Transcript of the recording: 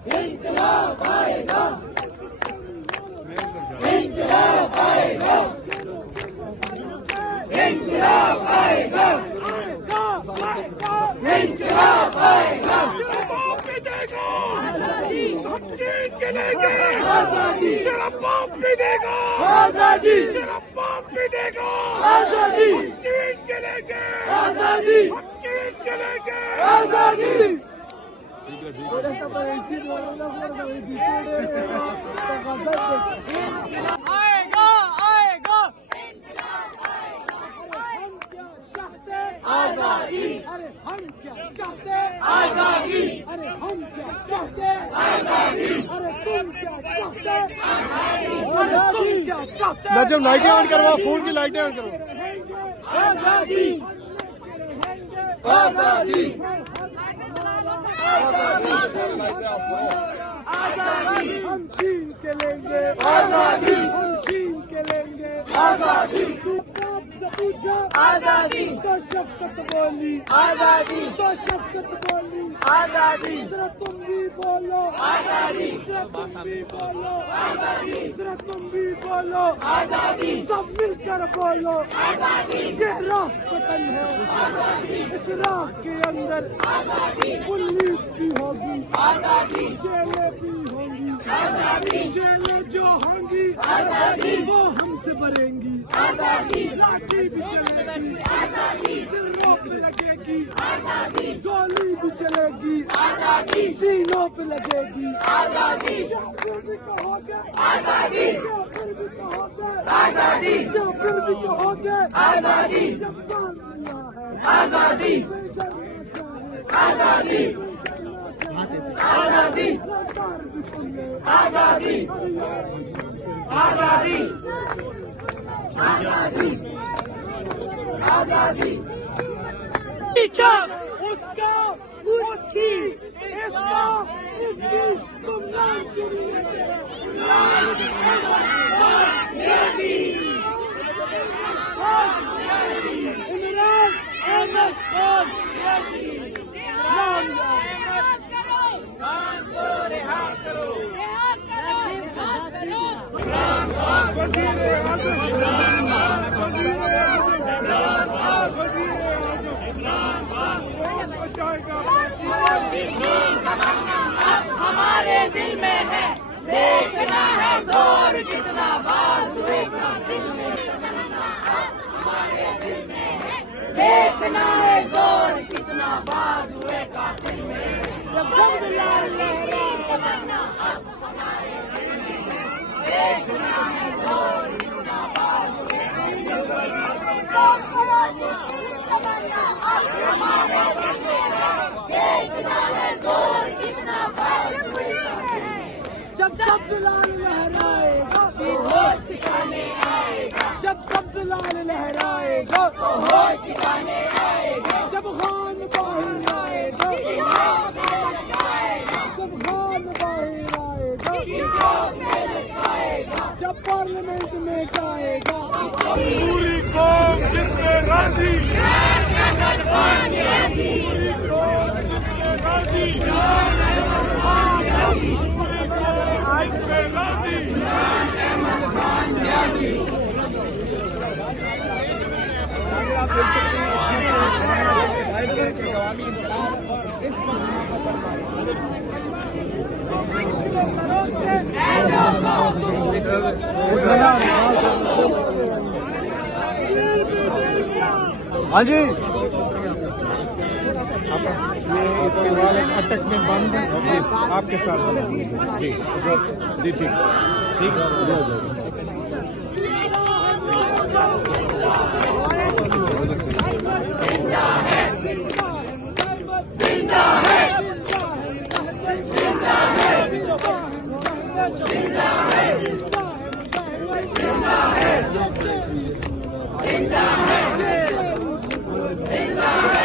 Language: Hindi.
इंकलाब आएगा, इंकलाब आएगा, इंकलाब आएगा, इंकलाब आएगा। आजादी मिलेगा, आजादी तेरा बाप मिलेगा, आजादी तेरा बाप मिलेगा, आजादी चलेंगे, आजादी चलेंगे, आजादी। आएगा आएगा आजादी, अरे हम क्या चाहते, आजादी, अरे हम क्या चाहते, आजादी, अरे तुम क्या चाहते, अरे तुम क्या चाहते। नजम लाइटें ऑन करवाओ, फोन की लाइटें ऑन करवाओ। आजादी, आजादी, आजादी, हम छीन के लेंगे, आजादी, हम छीन के लेंगे, आजादी, तू बाप से पूछा, आजादी, तो शफकत बोली, आजादी, तो शफकत बोली, आजादी, जरा तुम भी बोलो, आजादी, जरा तुम भी बोलो, आजादी, जरा तुम भी बोलो, आजादी, सब मिलकर बोलो, आजादी, ये राह वतन है, इस राह के अंदर पुलिस भी होगी, आजादी, जेलें भी होंगी, आजादी, जेलें जो होंगी आजादी, वो हमसे भरेंगी, आजादी, लाठी भी चलेगी, आजादी, सिरों पे लगेगी, आजादी, गोली भी चलेगी, आजादी, सीनों पे लगेगी, आजादी, क्या फिर भी कहोगे, आजादी, क्या फिर भी कहोगे, आजादी, क्या फिर भी कहोगे, आजादी, जब जान लिया है, आजादी, फिर करना चाहे, आजादी, आजादी, सरकार भी सुन ले, आजादी, आजादी, आजादी, आजादी। पीछा उसका उसकी इसका उसकी तुम नाम सुन लेते इमरान अहमद खान हमारे दिल में है, देखना है जोर कितना बाजुए का दिल में, हमारे दिल में है, देखना है जोर कितना बाजुए का दिल में, जब लाल लहरा तमन्ना अब हमारे दिल में है, देखना है जोर कितना बाजुए का दिल में, फौजी की तमन्ना अब हमारे दिल में है, देखना है जोर कितना बाजुए का दिल में, जब लाल लहराएगा तो होश ठिकाने आएगा, जब लाल लहराएगा तो होश ठिकाने आएगा, जब खान बाहर आएगा जब खान बाहर आएगा जब पार्लियामेंट में जाएगा पूरी कौम जितने राजी, पूरी कौम जितने राजी, हाँ जी, ये इसके बाद अटक में बंद जी आपके साथ जी जी ठीक ठीक जिंदा है, जिंदा है, जिंदा है, जिंदा है, जिंदा है, जिंदा है, जिंदा है,